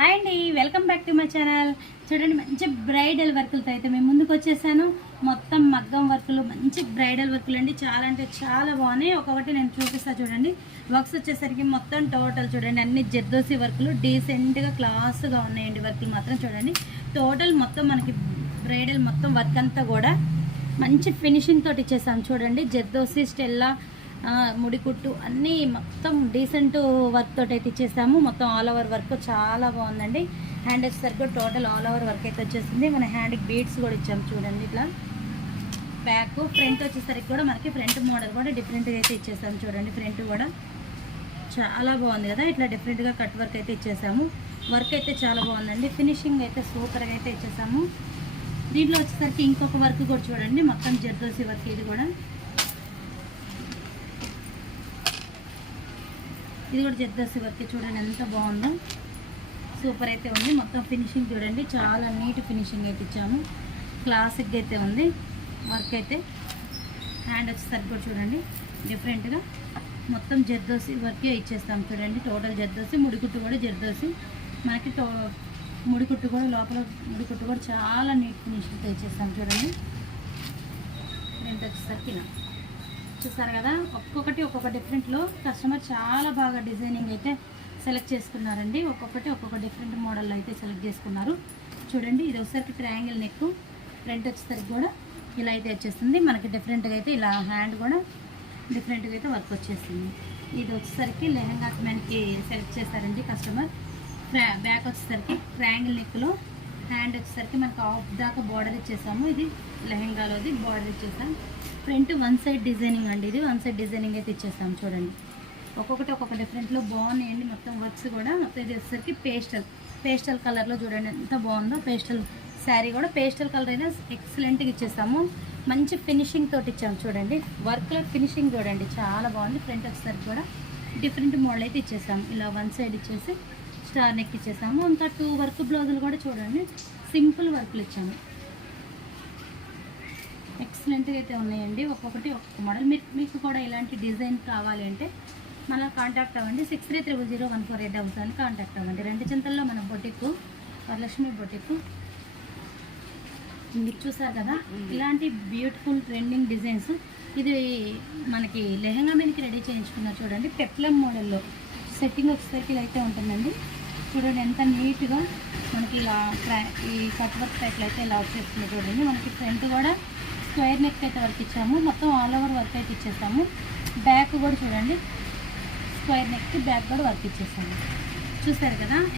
Hi అండి, welcome back to my channel. చూడండి, మంచి బ్రైడల్ వర్కులతో అయితే మేము ముందుకు వచ్చేసాను. మొత్తం మగ్గం వర్కులు, మంచి బ్రైడల్ వర్కులు అండి. చాలా అంటే చాలా బాగున్నాయి. ఒక్కొక్కటి నేను చూపిస్తాను చూడండి. వర్క్స్ వచ్చేసరికి మొత్తం టోటల్ చూడండి, అన్ని జర్దోసి వర్కులు డీసెంట్గా క్లాస్గా ఉన్నాయండి. వర్కులు మాత్రం చూడండి, టోటల్ మొత్తం మనకి బ్రైడల్ మొత్తం వర్క్ అంతా కూడా మంచి ఫినిషింగ్ తోటి ఇచ్చేసాం చూడండి. జర్దోసి, స్టెల్లా, ముడికుట్టు అన్నీ మొత్తం డీసెంట్ వర్క్ తోటి అయితే ఇచ్చేసాము. మొత్తం ఆల్ ఓవర్ వర్క్ చాలా బాగుందండి. హ్యాండ్ వచ్చేసరికి టోటల్ ఆల్ ఓవర్ వర్క్ అయితే వచ్చేసింది. మన హ్యాండ్కి బీడ్స్ కూడా ఇచ్చాము చూడండి. ఇట్లా బ్యాక్ ఫ్రంట్ వచ్చేసరికి కూడా మనకి ఫ్రంట్ మోడల్ కూడా డిఫరెంట్గా అయితే ఇచ్చేసాము చూడండి. ఫ్రంట్ కూడా చాలా బాగుంది కదా, ఇట్లా డిఫరెంట్గా కట్ వర్క్ అయితే ఇచ్చేసాము. వర్క్ అయితే చాలా బాగుందండి. ఫినిషింగ్ అయితే సూపర్గా అయితే ఇచ్చేసాము. దీంట్లో వచ్చేసరికి ఇంకొక వర్క్ కూడా చూడండి, మొత్తం జర్దోసి వర్క్. ఇది కూడా జర్దోసి వర్క్ చూడండి, ఎంత బాగుందో, సూపర్ అయితే ఉంది. మొత్తం ఫినిషింగ్ చూడండి, చాలా నీట్ ఫినిషింగ్ అయితే ఇచ్చాము. క్లాసిక్గా అయితే ఉంది వర్క్ అయితే. హ్యాండ్ వచ్చేసరికి కూడా చూడండి, డిఫరెంట్గా మొత్తం జర్దోసి వర్కే ఇచ్చేస్తాం చూడండి. టోటల్ జర్దోసి, ముడికుట్టు కూడా జర్దోసి మనకి. ముడికుట్టు కూడా లోపల ముడికుట్టు కూడా చాలా నీట్ ఫినిషింగ్తో ఇచ్చేస్తాం చూడండి. ఫ్రంట్ వచ్చేసరికి చూసారు కదా, ఒక్కొక్కటి ఒక్కొక్క డిఫరెంట్లో కస్టమర్ చాలా బాగా డిజైనింగ్ అయితే సెలెక్ట్ చేసుకున్నారండి. ఒక్కొక్క డిఫరెంట్ మోడల్లో అయితే సెలెక్ట్ చేసుకున్నారు చూడండి. ఇది వచ్చేసరికి ట్రయాంగిల్ నెక్, ఫ్రంట్ వచ్చేసరికి కూడా ఇలా అయితే వచ్చేస్తుంది మనకి. డిఫరెంట్గా అయితే ఇలా హ్యాండ్ కూడా డిఫరెంట్గా అయితే వర్క్ వచ్చేస్తుంది. ఇది వచ్చేసరికి లెహంగా మనకి సెలెక్ట్ చేస్తారండి కస్టమర్. బ్యాక్ వచ్చేసరికి ట్రయాంగిల్ నెక్లో, హ్యాండ్ వచ్చేసరికి మనకు ఆఫ్ దాకా బార్డర్ ఇచ్చేసాము. ఇది లెహంగాలోది బార్డర్ ఇచ్చేసాం. ఫ్రంట్ వన్ సైడ్ డిజైనింగ్ అండి, ఇది వన్ సైడ్ డిజైనింగ్ అయితే ఇచ్చేస్తాం చూడండి. ఒక్కొక్క డిఫరెంట్లో బాగున్నాయండి మొత్తం వర్క్స్ కూడా. మొత్తం ఇది వచ్చేసరికి పేస్టల్ కలర్లో చూడండి ఎంత బాగుందో. పేస్టల్ శారీ కూడా పేస్టల్ కలర్ అయినా ఎక్సలెంట్గా ఇచ్చేసాము. మంచి ఫినిషింగ్ తోటి ఇచ్చాము చూడండి. వర్క్లో ఫినిషింగ్ చూడండి, చాలా బాగుంది. ఫ్రంట్ వచ్చేసరికి కూడా డిఫరెంట్ మోడల్ అయితే ఇచ్చేసాము. ఇలా వన్ సైడ్ ఇచ్చేసి స్టార్ నెక్ ఇచ్చేసాము. ఇంకా 2 వర్క్ బ్లౌజులు కూడా చూడండి, సింపుల్ వర్క్లు ఇచ్చాము. ఎక్సలెంట్గా అయితే ఉన్నాయండి. ఒక్కొక్కటి ఒక్కొక్క మోడల్. మీకు కూడా ఇలాంటి డిజైన్ కావాలి అంటే మన కాంటాక్ట్ అవ్వండి. 63000148 కాంటాక్ట్ అవ్వండి. 2 చింతల్లో మన బొటిక్, వరలక్ష్మి బొటిక్. మీరు చూసారు కదా, ఇలాంటి బ్యూటిఫుల్ ట్రెండింగ్ డిజైన్స్. ఇది మనకి లెహంగా మీదకి రెడీ చేయించుకున్నారు చూడండి. పెప్లం మోడల్లో సెట్టింగ్ వచ్చేసరికి ఇలా అయితే ఉంటుందండి. చూడండి ఎంత నీట్గా మనకి ఇలా ఈ కట్ వర్క్ టైప్లో అయితే ఇలా వచ్చేస్తుంది చూడండి. మనకి ఫ్రంట్ కూడా స్క్వేర్ నెక్ అయితే వర్క్ ఇచ్చాము. మొత్తం ఆల్ ఓవర్ వర్క్ అయితే ఇచ్చేసాము. బ్యాక్ కూడా చూడండి, స్క్వేర్ నెక్కి బ్యాక్ కూడా వర్క్ ఇచ్చేసాము. చూసారు కదా.